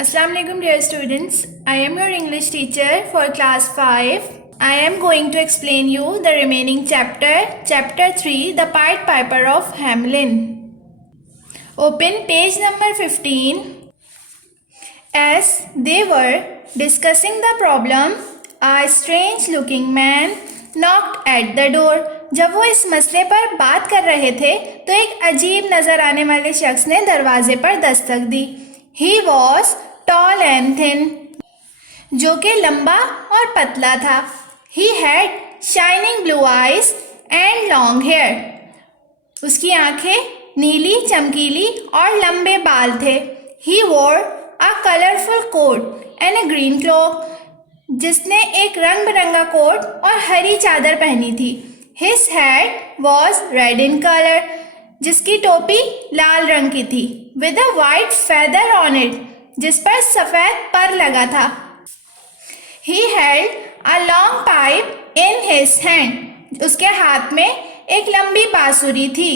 Assalamu alaikum dear students. I am your English teacher for class 5. I am going to explain you the remaining chapter 3, The Pied Piper of Hamelin. Open page number 15. As they were discussing the problem, a strange looking man knocked at the door. जब वो इस मसले पर बात कर रहे थे तो एक अजीब नजर आने वाले शख्स ने दरवाजे पर दस्तक दी. He was tall and thin, जो कि लंबा और पतला था. He had shining blue eyes and long hair. उसकी आंखें नीली, चमकीली और लंबे बाल थे. He wore a colorful coat and a green cloak. जिसने एक रंग बिरंगा कोट और हरी चादर पहनी थी. His hat was red in color. जिसकी टोपी लाल रंग की थी. With a white feather on it. जिस पर सफेद पर लगा था. He held a long pipe in his hand. उसके हाथ में एक लंबी बांसुरी थी.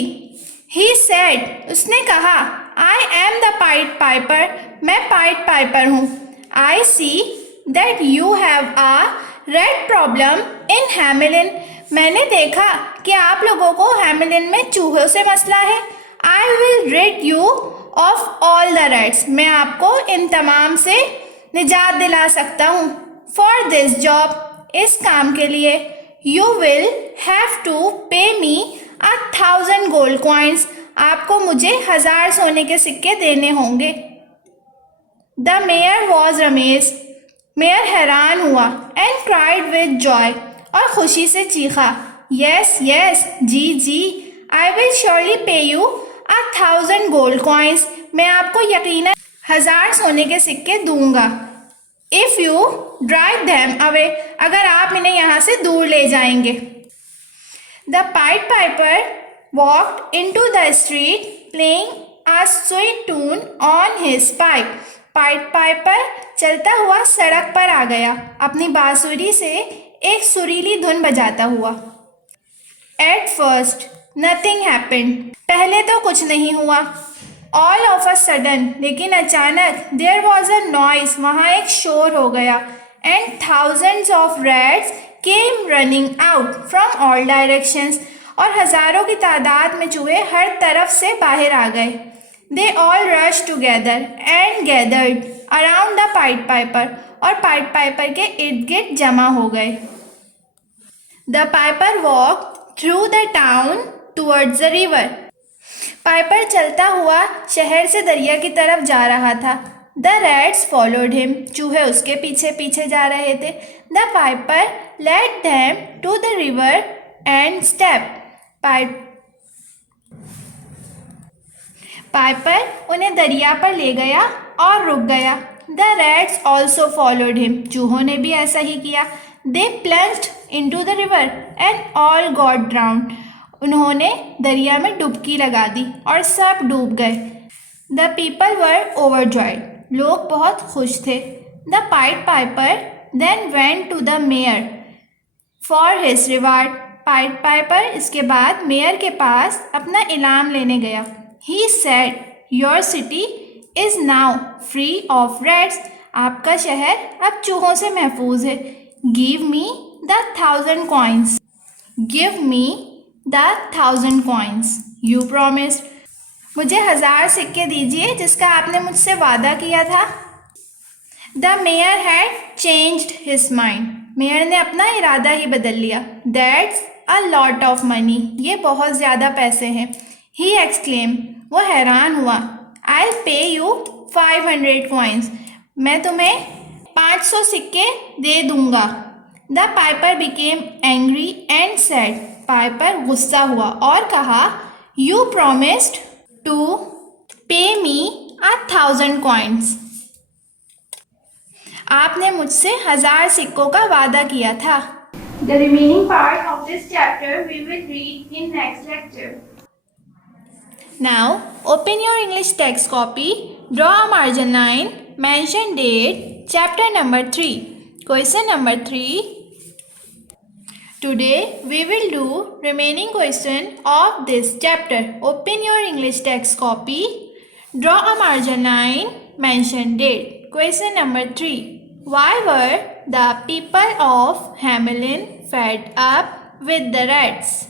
He said. उसने कहा, I am the Pied Piper. मैं Pied Piper हूँ. I see that you have a rat problem in Hamelin. मैंने देखा कि आप लोगों को हैमिलिन में चूहों से मसला है. I will rid you of all the rats. मैं आपको इन तमाम से निजात दिला सकता हूँ. For this job. इस काम के लिए. You will have to pay me 1,000 gold coins. आपको मुझे 1000 सोने के सिक्के देने होंगे. The mayor was amazed. Mayor हैरान हुआ. And cried with joy. और खुशी से चीखा. Yes, yes, ji. I will surely pay you 1,000 gold coins. मैं आपको यकीनन 1000 सोने के सिक्के दूंगा. If you drive them away. अगर आप इन्हें यहाँ से दूर ले जाएंगे. The Pied Piper walked into the street playing a sweet tune on his pipe. Pied Piper चलता हुआ सड़क पर आ गया अपनी बांसुरी से एक सुरीली धुन बजाता हुआ. At first, nothing happened. पहले तो कुछ नहीं हुआ. All of a sudden, लेकिन अचानक there was a noise. वहाँ एक शोर हो गया. And thousands of rats came running out from all directions. और हजारों की तादाद में चूहे हर तरफ से बाहर आ गए. They all rushed together and gathered around the Pied Piper. और पाइड पाइपर के इर्द गिर्द जमा हो गए. The Piper walked through the town towards the river. Piper चलता हुआ शहर से दरिया की तरफ जा रहा था. The rats followed him. चूहे उसके पीछे पीछे जा रहे थे. The Piper led them to the river and stepped. Piper उन्हें दरिया पर ले गया और रुक गया. The rats also followed him. चूहों ने भी ऐसा ही किया. They plunged into the river and all got drowned. उन्होंने दरिया में डुबकी लगा दी और सब डूब गए. The people were overjoyed. लोग बहुत खुश थे. The Pied Piper then went to the mayor for his reward. Pied Piper इसके बाद मेयर के पास अपना इनाम लेने गया. He said, your city is now free of rats. आपका शहर अब चूहों से महफूज है. Give me the 1,000 coins. Give me the 1,000 coins. You promised. मुझे 1000 सिक्के दीजिए जिसका आपने मुझसे वादा किया था. The mayor had changed his mind. Mayor ने अपना इरादा ही बदल लिया. That's a lot of money. ये बहुत ज़्यादा पैसे हैं. He exclaimed. वो हैरान हुआ. I'll pay you 500 coins. मैं तुम्हें 500 सिक्के दे दूंगा. The Piper became angry and said. Piper गुस्सा हुआ और कहा, You promised to pay me 1,000 coins. आपने मुझसे 1000 सिक्कों का वादा किया था. The remaining part of this chapter we will read in next lecture. Now, open your English text copy, draw a margin line, mention date, chapter number 3. Question number 3. Today, we will do remaining question of this chapter. Open your English text copy, draw a margin line, mention date. Question number 3. Why were the people of Hamelin fed up with the rats?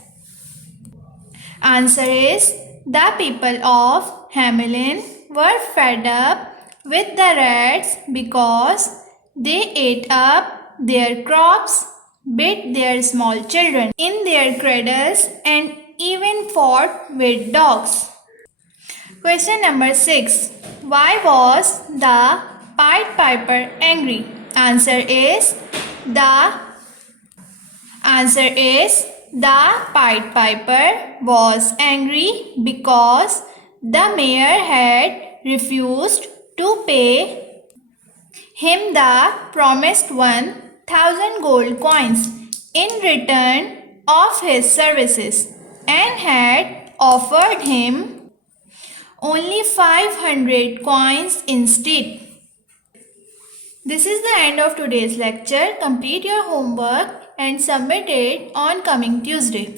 Answer is, the people of Hamelin were fed up with the rats because they ate up their crops, bit their small children in their cradles, and even fought with dogs. Question number 6. Why was the Pied Piper angry? Answer is the Pied Piper was angry because the mayor had refused to pay him the promised 1,000 gold coins in return of his services and had offered him only 500 coins instead. This is the end of today's lecture. Complete your homework and submit it on coming Tuesday.